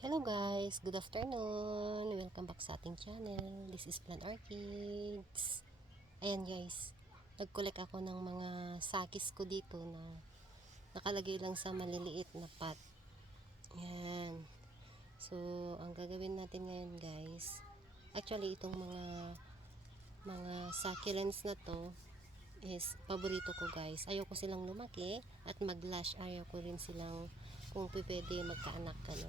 Hello guys, good afternoon. Welcome back sa ating channel. This is Plant Orchids. Ayan guys, nag-collect ako ng mga sakis ko dito na nakalagay lang sa maliliit na pot. Ayan. So, ang gagawin natin ngayon guys, actually itong mga succulents na to is paborito ko guys. Ayaw ko silang lumaki at mag-lash. Ayaw ko rin silang kung pwede magkaanak ka no.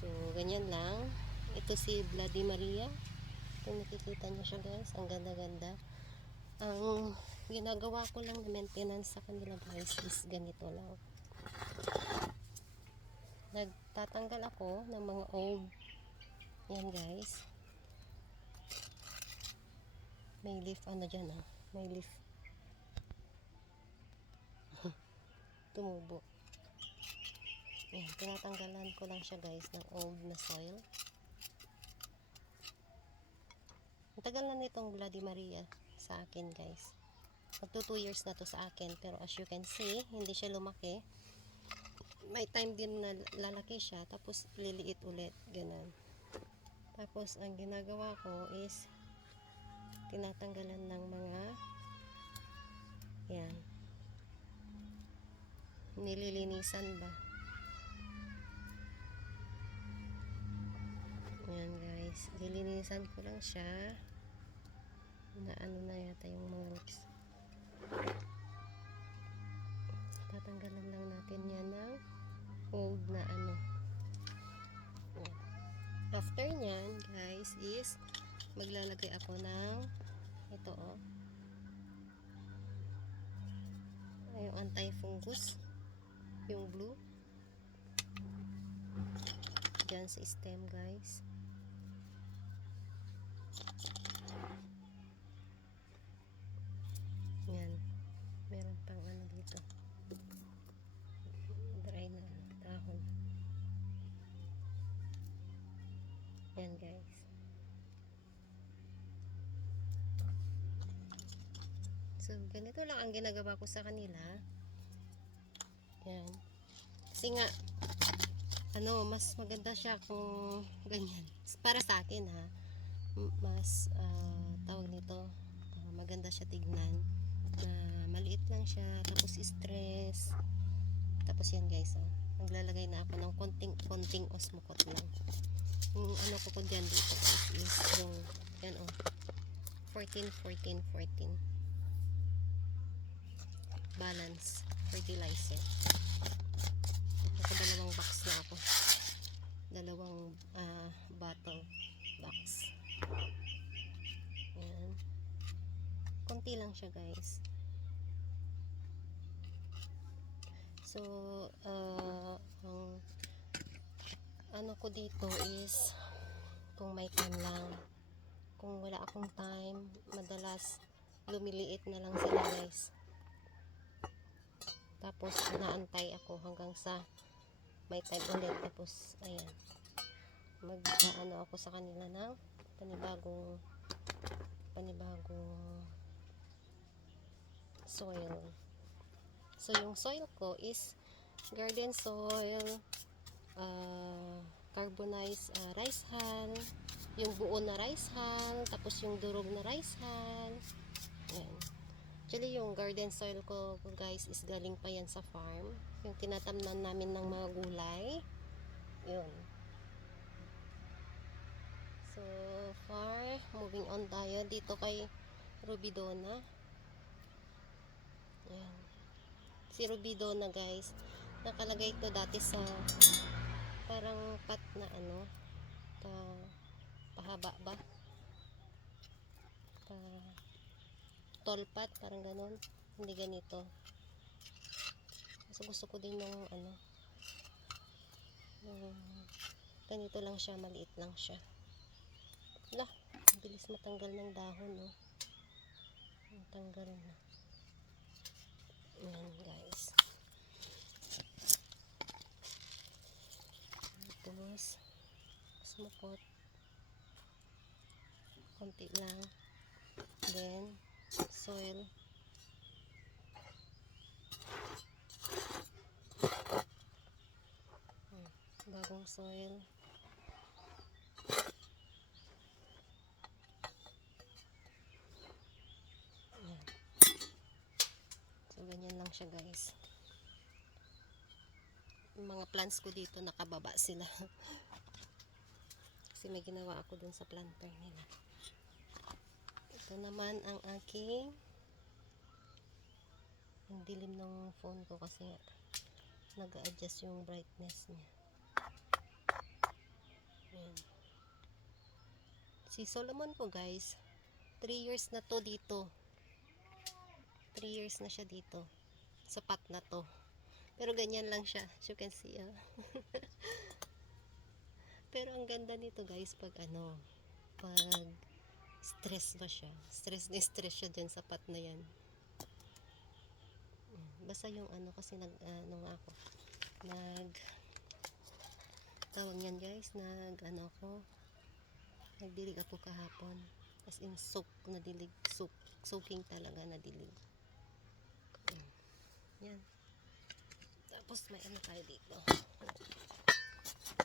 So, ganyan lang. Ito si Bloody Maria. Kung nakikita nyo siya guys, ang ganda-ganda. Ang ginagawa ko lang na maintenance sa kanila guys is ganito lang. Nagtatanggal ako ng mga old. Yan guys. May leaf ano dyan ah. May leaf. Tumubo. Yan, tinatanggalan ko lang siya guys ng old na soil. Ang tagal na nitong Bloody Maria sa akin guys. Magto 2 years na to sa akin, pero as you can see, hindi siya lumaki. May time din na lalaki siya, tapos liliit ulit, ganun. Tapos ang ginagawa ko is tinatanggalan ng mga yan, nililinisan ba. Yan guys, lilinisan ko lang siya na ano na yata yung mga roots. Tatanggalan lang natin yan ng old na ano. Yan. After nyan guys is maglalagay ako ng ito oh, yung anti-fungus, yung blue dyan sa stem guys. Yan, meron pang ano dito, dry na dahon. Yan guys. So ganito lang ang ginagawa ko sa kanila. Yan. Kasi nga ano, mas maganda siya kung ganyan. Para sa akin ha, mas tawag nito, maganda siya tignan na maliit lang siya, tapos stress. Tapos yan guys oh, maglalagay na ako ng konting osmocot lang. Yung ano ko dyan dito guys is yung yan oh, 14 balance fertilizer. Ako dalawang box na ako, dalawang bottle box. Yan, konti lang siya guys. So ang ano ko dito is kung may time lang, kung wala akong time, madalas lumiliit na lang sila guys. Tapos naantay ako hanggang sa may time ulit. Tapos ayan, mag-ano ako sa kanila ng panibagong soil. So yung soil ko is garden soil, carbonized rice hull, yung buo na rice hull, tapos yung durog na rice hull. Ayan. Actually yung garden soil ko guys is galing pa yan sa farm, yung tinatamnan namin ng mga gulay. Yun. So far, moving on tayo dito kay Rubidona. Ayan. Si Rubidona guys, nakalagay ito dati sa parang pat na ano, pahaba ba, tall pot, parang ganon. Hindi ganito. So gusto ko din ng ano, ganito lang siya, maliit lang siya. Lah, bilis matanggal ng dahon no. Matanggal na. Ayan guys. Tapos smokot konti lang, then soil. bagong soil. Ayan. So ganyan lang siya guys. Yung mga plants ko dito nakababa sila. Kasi may ginawa ako dun sa planter nila. Ito naman ang aking, ang dilim ng phone ko kasi nag-a-adjust yung brightness niya. Ayan. Si Solomon ko guys, 3 years na to dito. 3 years na siya dito. Sapat na to. Pero ganyan lang siya. As you can see. Pero ang ganda nito guys pag pag stress ba siya. Stress siya dyan sa pot na yan. Basta yung kasi nga ako. Tawag yan guys, nagdilig ako kahapon. As in nadilig, soaking talaga nadilig. Yan. Tapos may tayo dito.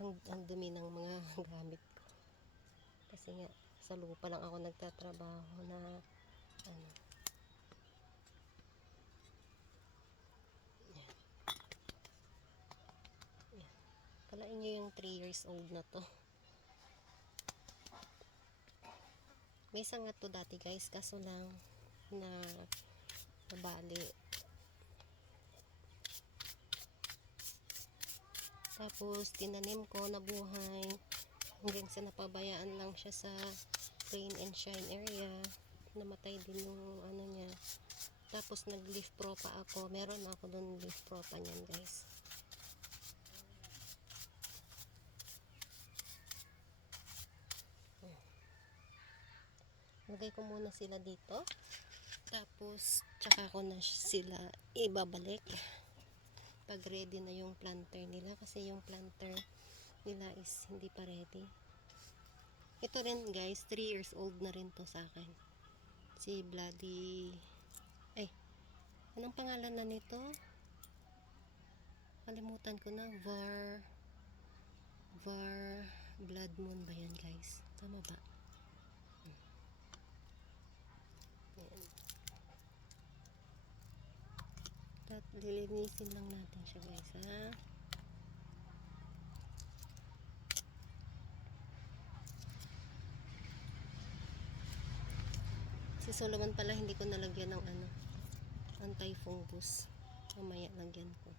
Ang dumi ng mga gamit ko. Kasi nga, sa lupa lang ako nagtatrabaho na kalain nyo yung 3 years old na to. May sanga to dati guys, kaso lang na nabali. Tapos tinanim ko, nabuhay hanggang sa napabayaan lang siya sa rain and shine area. Namatay din yung niya. Tapos nag leaf propa ako, meron ako dun leaf propa niyan guys. Lagay ko muna sila dito. Tapos, tsaka ko na sila ibabalik. Pag ready na yung planter nila. Kasi yung planter nila is hindi pa ready. Ito rin guys, 3 years old na rin to sa akin. Si Bloody... anong pangalan na nito? Kalimutan ko na. Blood Moon ba yan guys? Tama ba? Lilinisin lang natin siya guys ha. Si Solomon pala hindi ko nalagyan ng anti-fungus. Mamaya lagyan ko.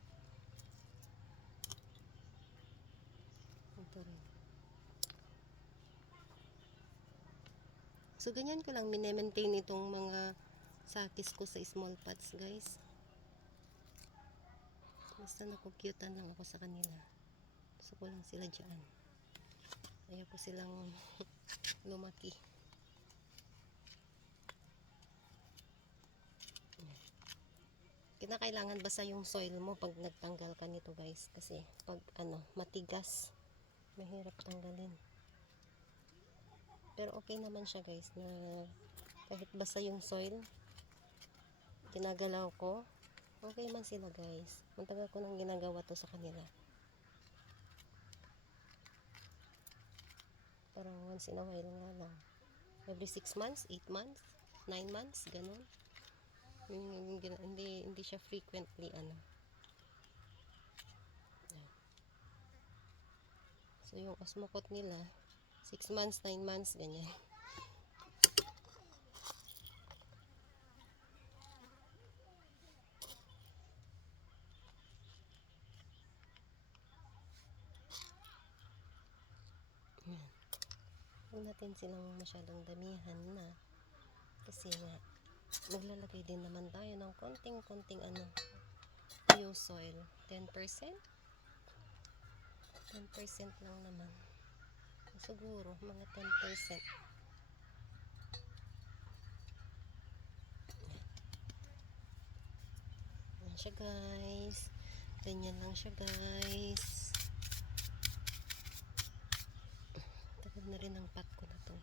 Ito rin. So ganyan ko lang mine-maintain itong mga sakis ko sa small pots guys. Basta nakukyutan lang ako sa kanila. Gusto ko lang sila dyan. Ayaw ko silang lumaki. Kinakailangan basta yung soil mo pag nagtanggal ka nito guys. Kasi pag matigas, mahirap tanggalin. Pero okay naman siya guys na kahit basta yung soil, ginagalaw ko. Okay man sila guys. Matagal ko nang ginagawa to sa kanila. Parang once in a while nga lang. Every 6 months, 8 months, 9 months, ganun. Hindi siya frequently So yung osmocot nila 6 months, 9 months, ganyan. Huwag natin silang masyadong damihan na. Kasi nga, maglalagay din naman tayo ng konting-konting new soil. 10%? 10% lang naman. Siguro, mga 10%. Yan siya guys. Ganyan lang siya guys. Tapos na rin ang pot ko na to.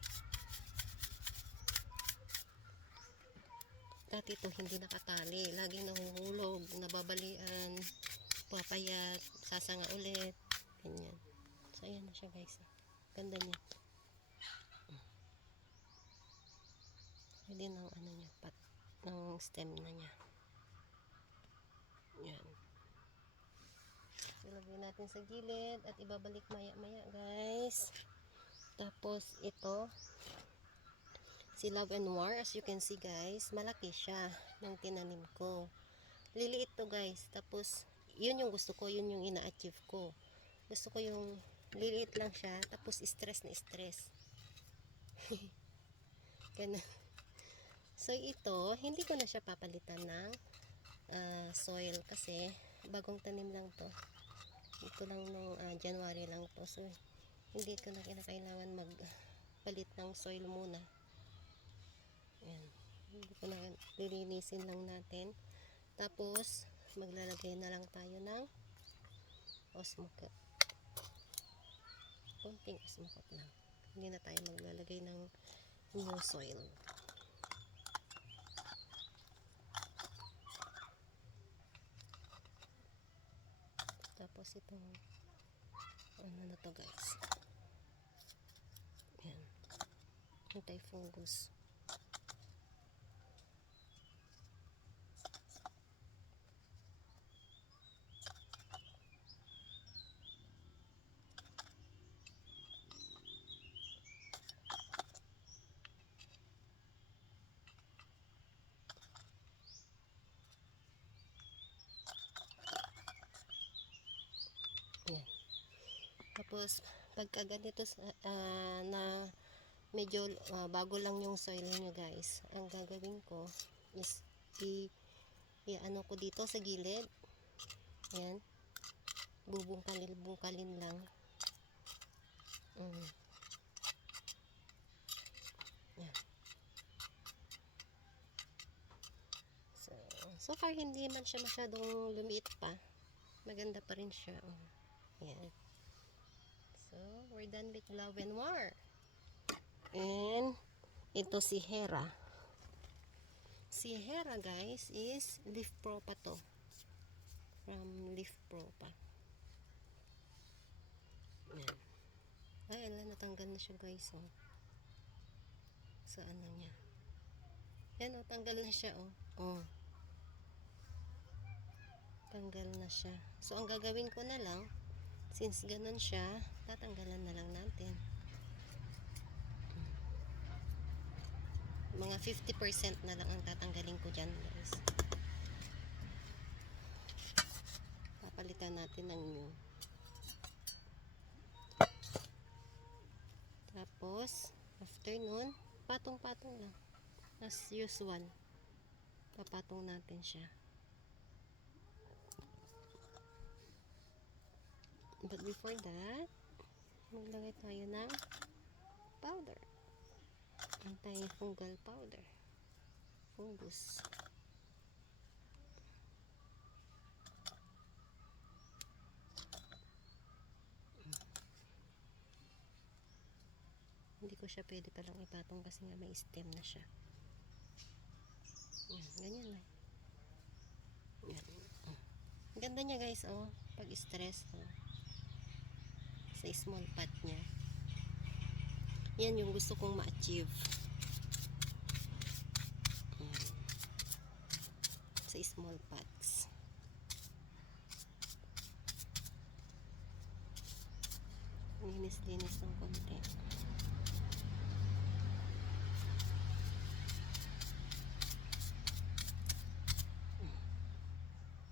Dati ito hindi nakatali. Laging nahuhulog, nababalian, papayat, sasanga ulit. Ganyan. So, ayan na siya guys. Ganda niya. Pwede ng ano niya, ng stem na niya. Yan. Ilagay natin sa gilid at ibabalik maya-maya guys. Tapos ito, si Love and War, as you can see guys, malaki siya nung tinanim ko. Liliit to guys. Tapos, yun yung gusto ko, yun yung ina-achieve ko. Gusto ko yung liliit lang siya, tapos stress na stress. Ganun. So ito, hindi ko na siya papalitan ng soil kasi bagong tanim lang to. Ito lang nung January lang to. So hindi ko na kinakailangan magpalit ng soil muna. Ayan. Hindi ko na, lilinisin lang natin. Tapos maglalagay na lang tayo ng osmocote. Konting osmocote lang. Hindi na tayo maglalagay ng new soil. Tapos itong ano na to guys, yan, anti-fungus. Yan. Tapos pagka ganito na medyo bago lang yung soil nyo guys, ang gagawin ko is ano ko dito sa gilid. Yan, bubungkalin lang. Yan. So far hindi man siya masyadong lumiit pa, maganda pa rin siya. Yan. So we're done with Love and War. And ito si Hera. Si Hera guys is leaf propa to. From leaf propa. Yan. Ay, ala, natanggal na siya guys. Oh. Sa ano niya. Yan, oh, tanggal na siya. Oh. Oh. Tanggal na siya. So, ang gagawin ko na lang, since ganun siya, tatanggalan na lang natin. Mga 50% na lang ang tatanggalin ko dyan guys. Papalitan natin ng new. Tapos after nun, patong-patong lang as usual. Papatong natin siya. But before that, maglagay tayo ng powder, anti-fungal powder, fungus. Hindi ko siya pwede palang ipatong kasi nga may stem na siya. Yan, ganyan lang. Yan. Ganda niya guys, oh, pag stress, oh, sa small pot niya. Yan yung gusto kong ma-achieve. Sa small pots. Linis-linis ng konti.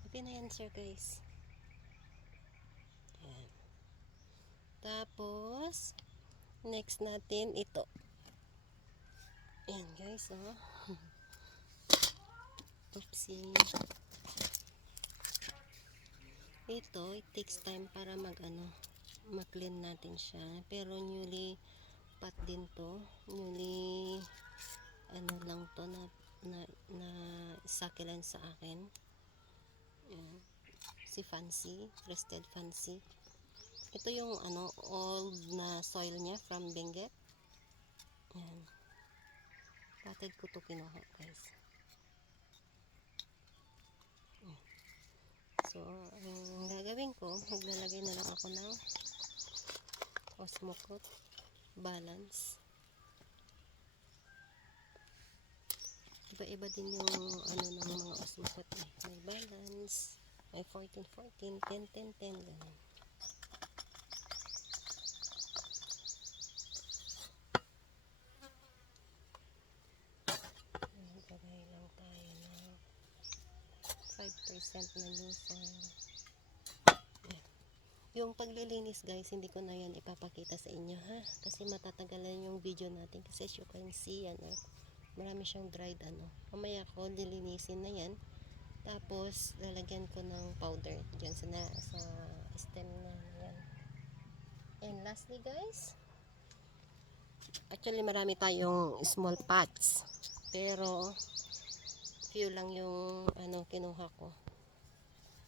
Okay na yan sir guys. Yan. Tapos next natin ito. Ayan guys, oh. Oopsie. Ito, it takes time para mag-clean natin siya. Pero newly pot din to. Newly lang to na succulent sa akin. Ayan. Si Fancy, Crested Fancy. Ito yung old na soil niya from Benguet. Ayan. Patid ko to kinuha guys. So, ang gagawin ko, maglalagay na lang ako ng Osmocote balance. Iba-iba din yung ano ng mga Osmocote eh. May balance, may 14-14, 10-10-10, ganun. Magbagay lang tayo ng 5% na new soil. Yung paglilinis guys, hindi ko na yan ipapakita sa inyo ha. Kasi matatagalan yung video natin. Kasi as you can see, ano, marami siyang dried ano. Mamaya ko lilinisin na yan. Tapos, lalagyan ko ng powder dyan sa stem na yan. And lastly guys, actually marami tayong small pots. Pero, few lang yung ano, kinuha ko.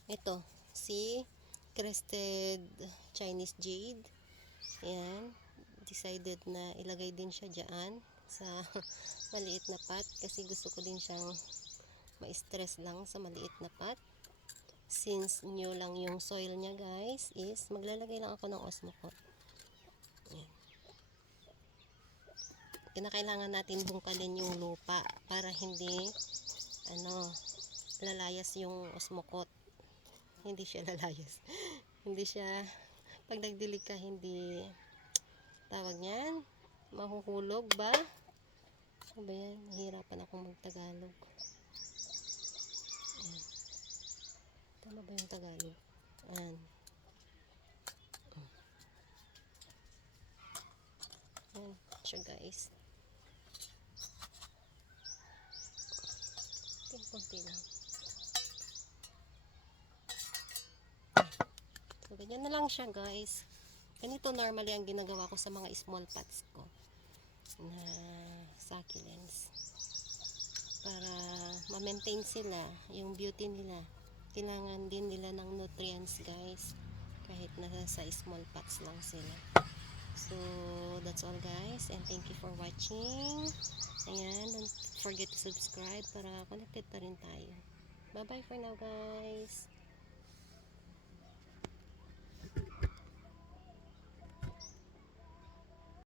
Ito, si crested Chinese jade. Ayan, decided na ilagay din siya dyan sa maliit na pot kasi gusto ko din siyang ma-stress lang sa maliit na pot. Since new lang yung soil niya guys, is maglalagay lang ako ng Osmocote. Ayan. Kinakailangan natin bungkalin yung lupa para hindi ano, lalayas yung Osmocote. Hindi siya lalayas. Hindi siya, pag nagdilig ka, hindi, tawag niyan, mahuhulog ba? Ano ba yan? Nahihirapan akong magtagalog. Ayan. Tama ba yung Tagalog? Ayan. Ayan siya guys. Kunti lang. So, ganyan na lang siya guys. Ganito normally ang ginagawa ko sa mga small pots ko na succulents. Para ma-maintain sila, yung beauty nila. Kailangan din nila ng nutrients guys. Kahit nasa small pots lang sila. So, that's all guys. And thank you for watching. Ayan, don't forget to subscribe para connected pa rin tayo. Bye-bye for now guys.